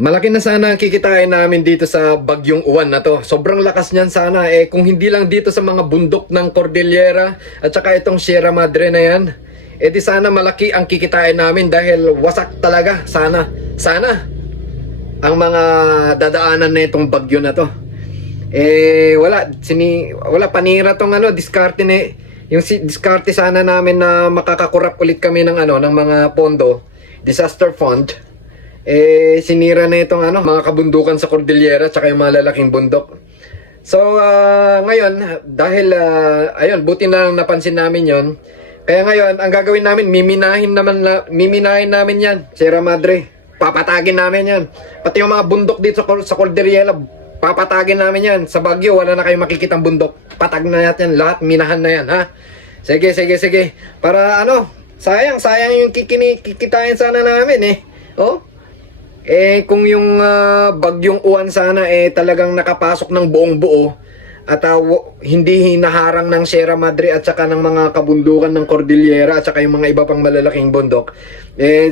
Malaki na sana ang kikitain namin dito sa Bagyong Uwan na to. Sobrang lakas niyan sana. Kung hindi lang dito sa mga bundok ng Cordillera at saka itong Sierra Madre na yan, di sana malaki ang kikitain namin dahil wasak talaga. Sana ang mga dadaanan na itong bagyo na to. Wala panira tong diskarte ni yung diskarte sana namin na makakakurap ulit kami ng ng mga pondo, disaster fund. Sinira na itong mga kabundukan sa Cordillera tsaka yung mga lalaking bundok. So ngayon dahil ayun, buti na lang napansin namin yon. Kaya ngayon ang gagawin namin, miminahin namin yan, Sierra Madre. Papatagin namin yan. Pati yung mga bundok dito sa Cordillera, papatagin namin yan. Sa Bagyo wala na kayong makikitang bundok. Patag na natin lahat, minahan na yan, ha. Sige. Para sayang yung kikitain sana namin Oh. Kung yung Bagyong Uwan sana talagang nakapasok ng buong buo at hindi hinaharang ng Sierra Madre at saka ng mga kabundukan ng Cordillera at saka yung mga iba pang malalaking bundok,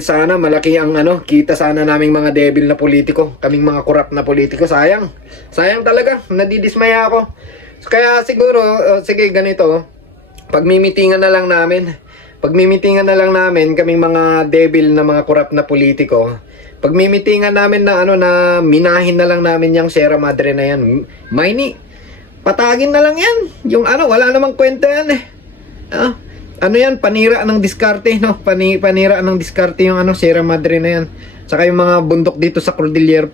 sana malaki ang kita sana naming mga devil na politiko, kaming mga korap na politiko. Sayang talaga, nadidismaya ako. Kaya siguro sige, ganito, pagmimitingan na lang namin kaming mga devil na mga korap na politiko. Pagmimitingan namin na na minahin na lang namin yung Sierra Madre na yan. Patagin na lang yan. Yung wala namang kwenta yan yan, panira ng diskarte, no? Panira ng diskarte yung Sierra Madre na yan. Saka yung mga bundok dito sa Cordillera,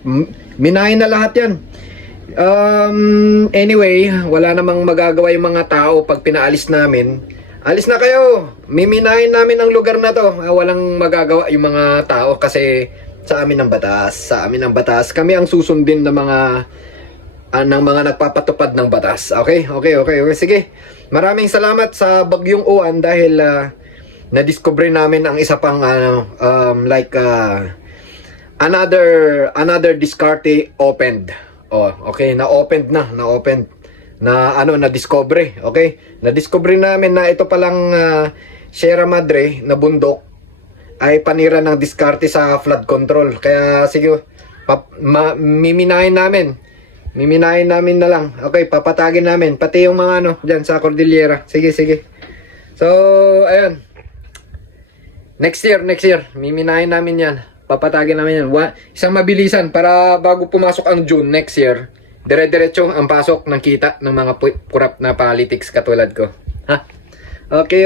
minahin na lahat yan. Anyway, wala namang magagawa yung mga tao pag pinaalis namin. Alis na kayo. Miminahin namin ang lugar na to. Walang magagawa yung mga tao kasi sa amin ang batas. Kami ang susundin ng mga nagpapatupad ng batas. Okay. Sige. Maraming salamat sa Bagyong Uwan dahil na-discover namin ang isa pang another discarte opened. Okay, na-opened na-discover. Okay? Na-discover namin na ito palang Sierra Madre na bundok ay panira ng diskarte sa flood control. Kaya sige, miminahin namin na lang. Okay, papatagin namin pati yung mga diyan sa Cordillera. Sige. So, ayun. Next year, miminahin namin yan. Papatagin namin yan. Isang mabilisan para bago pumasok ang June next year, dire-diretso ang pasok ng kita ng mga kurap na politics katulad ko. Ha? Okay.